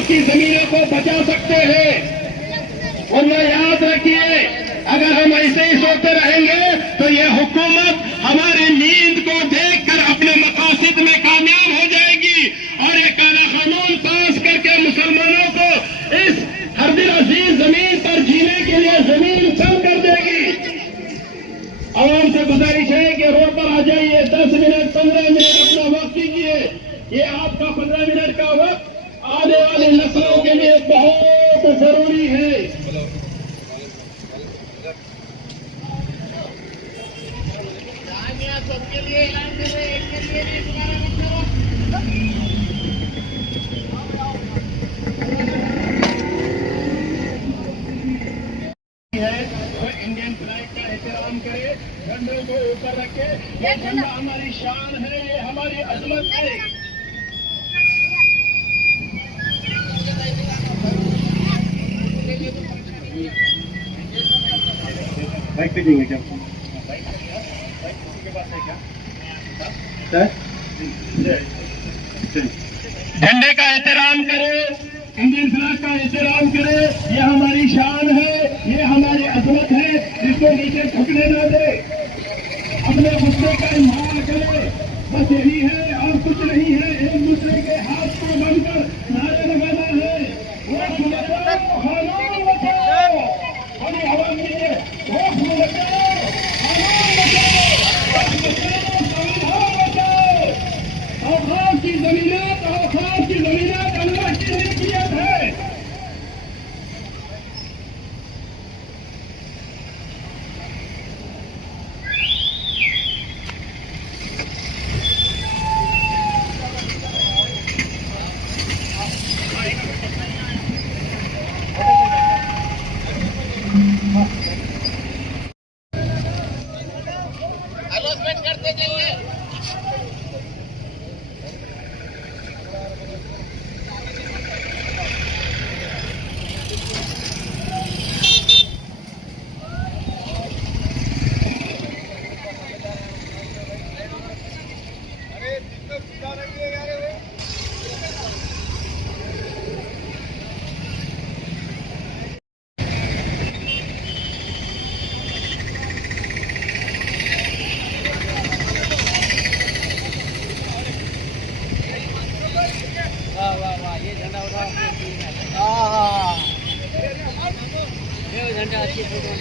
آپ کی زمینوں کو بچا سکتے ہیں. اور یہ یاد رکھیے اگر ہم ایسے ہی سوتے رہیں گے تو یہ حکومت ہماری نیند کو دیکھ کر اپنے مقاصد میں کامیاب ہو جائے گی اور یہ کالا قانون پاس کر کے مسلمانوں کو اس ہر دل عزیز زمین پر جینے کے لیے زمین کم کر دے گی. عوام سے گزارش ہے کہ روڈ پر آ جائیے. 10 منٹ 15 منٹ اپنا وقت دیجیے. یہ آپ کا 15 منٹ کا وقت آنے والی نسلوں کے لیے بہت ضروری ہے. سب کے لیے اعلان کر رہے ہیں, ایک کے لیے انڈین فلیگ کا احترام کرے, جھنڈوں کو اوپر رکھے. یہ جھنڈا ہماری شان ہے, یہ ہماری عظمت ہے. بائک پہ جائیں گے کیا کسی کے پاس ہے کیا؟ جھنڈے کا احترام کرے, انڈین فلیگ کا احترام کرے. یہ ہماری شان ہے, یہ ہماری عظمت ہے. اس کو نیچے جھکنے نہ دے. اپنے غصے کا اظہار کرے. بس یہی ہے اور کچھ نہیں ہے. ایک دوسرے کے ہاتھ کو بن کر نعرے لگانا ہے. وقت بچاؤ, قانون بچاؤ. ہمیں عوام دیجیے, وقت بچاؤ, قانون بچاؤ, وقت بچاؤ, سنویدھان بچاؤ. اوقاف کی زمینات, اوقاف کی زمینات اللہ کی ملکیت ہے. کرتے چلیے. یہ جھنڈا اٹھاؤ. یہ جھنڈا اچھی فوٹو.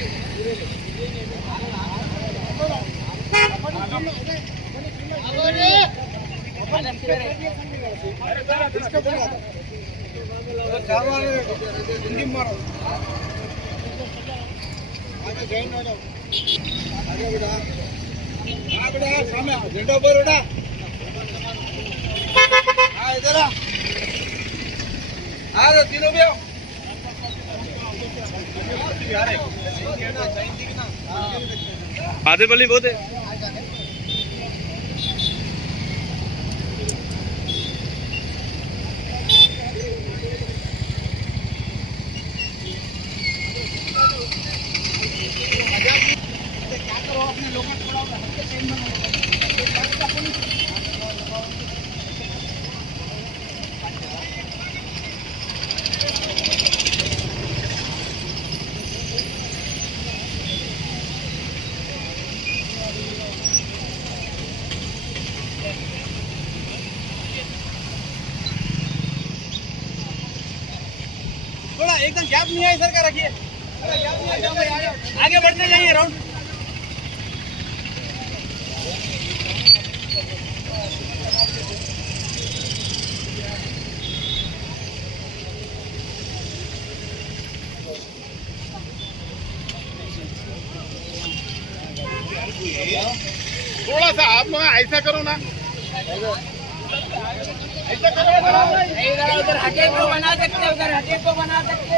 جھنڈا پر اٹھا. ادھر تینوں بھی آدھے بلی بہت ہے. کیا کرو اپنے لوگوں کو تھوڑا ایک دم گیپ نہیں ہے سر کا رکھیے. آگے بڑھتے جائیے راؤنڈ. تھوڑا سا آپ لوگ ایسا کرو نا, ایسا کرو. ادھر ہٹے کو بنا سکتے, ادھر ہٹے کو بنا سکتے.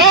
2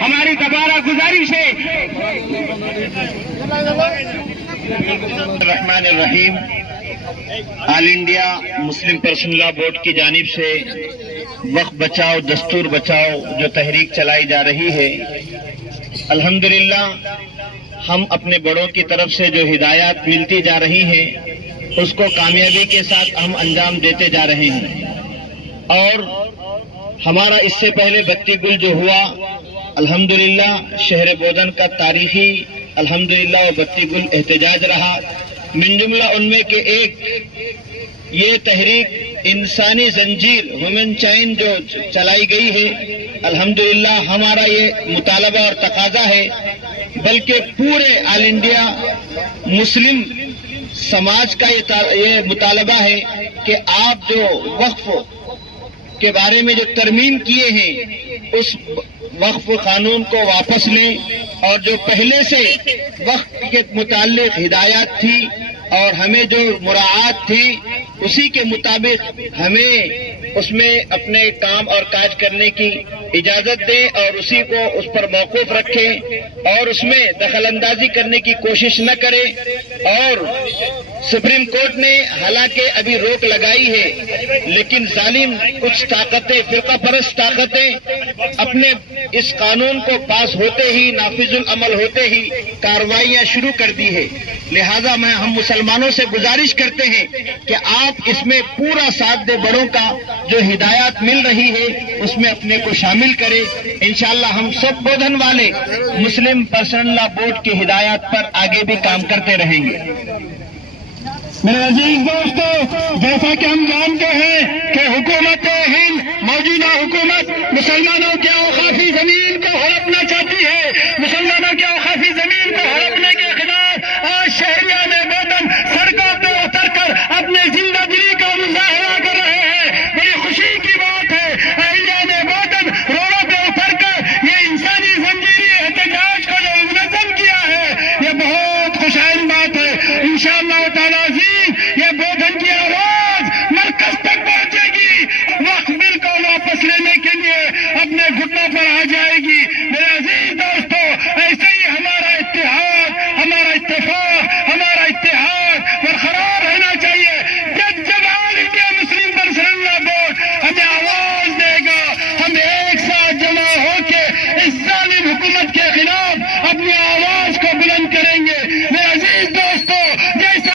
ہماری دوبارہ گزارش ہے. الرحمن الرحیم. آل انڈیا مسلم پرسنل لا بورڈ کی جانب سے وقف بچاؤ دستور بچاؤ جو تحریک چلائی جا رہی ہے، الحمدللہ ہم اپنے بڑوں کی طرف سے جو ہدایات ملتی جا رہی ہیں اس کو کامیابی کے ساتھ ہم انجام دیتے جا رہے ہیں. اور ہمارا اس سے پہلے بتی گل جو ہوا، الحمدللہ شہر بودن کا تاریخی الحمدللہ وہ بتی گل احتجاج رہا. من جملہ ان میں کہ ایک یہ تحریک انسانی زنجیر ہیومن چین جو چلائی گئی ہے، الحمدللہ ہمارا یہ مطالبہ اور تقاضا ہے، بلکہ پورے آل انڈیا مسلم سماج کا یہ مطالبہ ہے کہ آپ جو وقف کے بارے میں جو ترمیم کیے ہیں اس وقف قانون کو واپس لیں، اور جو پہلے سے وقف کے متعلق ہدایات تھی اور ہمیں جو مراعات تھی اسی کے مطابق ہمیں اس میں اپنے کام اور کاج کرنے کی اجازت دیں اور اسی کو اس پر موقوف رکھیں اور اس میں دخل اندازی کرنے کی کوشش نہ کریں. اور سپریم کورٹ نے حالانکہ ابھی روک لگائی ہے، لیکن ظالم کچھ طاقتیں، فرقہ پرست طاقتیں اپنے اس قانون کو پاس ہوتے ہی، نافذ العمل ہوتے ہی کارروائیاں شروع کر دی ہے. لہذا ہم مسلمانوں سے گزارش کرتے ہیں کہ آپ اس میں پورا ساتھ دے، بڑوں کا جو ہدایات مل رہی ہے اس میں اپنے کو شامل کریں. انشاءاللہ ہم سب بودھن والے مسلم پرسنل لا بورڈ کی ہدایات پر آگے بھی کام کرتے رہیں گے. میرے عزیز دوستو، جیسا کہ ہم جانتے ہیں کہ حکومت ہند، موجودہ حکومت مسلمانوں کے اوقافی زمین کو ہڑپنا چاہتی ہے. مسلمانوں کے اوقافی زمین کو ہڑپنے کے خلاف آج شہریان بودن سڑکوں پہ اتر کر اپنے زندہ دلی کا مظاہرہ کر رہے ہیں. بڑی خوشی کی بات ہے، اہلیان بودن روڈوں پہ اتر کر یہ انسانی زنجیری احتجاج کو جو منظم کیا ہے یہ بہت خوشائن بات ہے. انشاءاللہ تعالیٰ یہ بودھن کی آواز مرکز تک پہنچے گی، وقف بل کو واپس لینے کے لیے اپنے گھٹنوں پر آ جائے گی. میرے عزیز دوستو، ایسے ہی ہمارا اتحاد، ہمارا اتفاق، ہمارا اتحاد برقرار رہنا چاہیے. جب آل انڈیا مسلم پرسنل لا بورڈ ہمیں آواز دے گا، ہم ایک ساتھ جمع ہو کے اس ظالم حکومت کے خلاف اپنی آواز کو بلند کریں گے. میرے عزیز دوستو، جیسا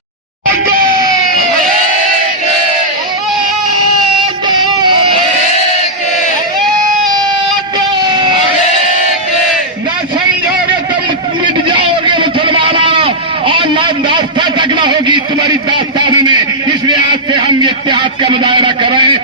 ہوگی تمہاری داستانوں میں. اس لحاظ سے ہم یہ اتحاد کا مظاہرہ کر رہے ہیں.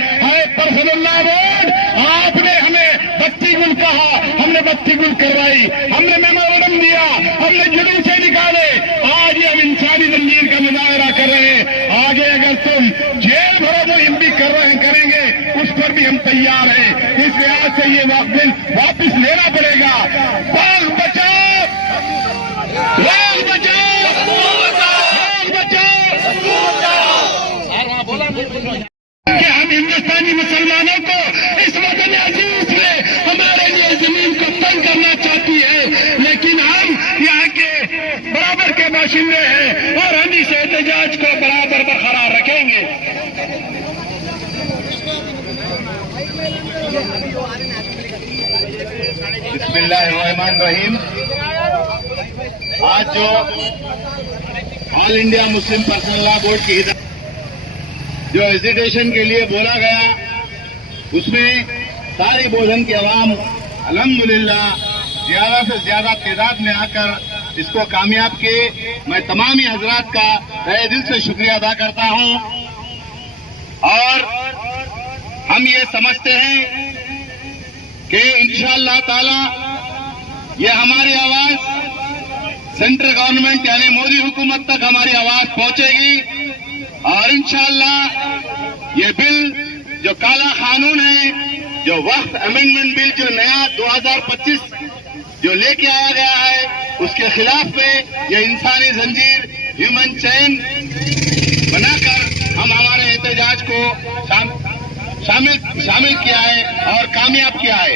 پرسنل لا بورڈ، آپ نے ہمیں بتی گل کہا، ہم نے بتی گل کروائی، ہم نے میمورنڈم دیا، ہم نے جلوسے نکالے. آج یہ ہم انسانی زنجیر کا مظاہرہ کر رہے ہیں. آگے اگر تم جیل بھرو مہم بھی کریں گے اس پر بھی ہم تیار ہیں. اس لحاظ سے یہ وقت واپس لینا پڑے گا. باغ بچاؤ، باغ بچاؤ، کہ ہم ہندوستانی مسلمانوں کو اس وطن عزیز میں ہمارے لیے زمین کو تنگ کرنا چاہتی ہے، لیکن ہم یہاں کے برابر کے باشندے ہیں اور ہم اس احتجاج کو برابر برقرار رکھیں گے. بسم اللہ الرحمن الرحیم. آج جو آل انڈیا مسلم پرسنل لا بورڈ کی جو ایجیٹیشن کے لیے بولا گیا، اس میں ساری بودھن کی عوام الحمدللہ زیادہ سے زیادہ تعداد میں آ کر اس کو کامیاب کیے. میں تمامی حضرات کا تہہ دل سے شکریہ ادا کرتا ہوں. اور ہم یہ سمجھتے ہیں کہ انشاءاللہ تعالی یہ ہماری آواز سینٹرل گورنمنٹ یعنی مودی حکومت تک ہماری آواز پہنچے گی، اور انشاءاللہ یہ بل جو کالا قانون ہے، جو وقف امینڈمنٹ بل جو نیا 2025 جو لے کے آیا گیا ہے، اس کے خلاف میں یہ انسانی زنجیر ہیومن چین بنا کر ہم ہمارے احتجاج کو شامل کیا ہے اور کامیاب کیا ہے.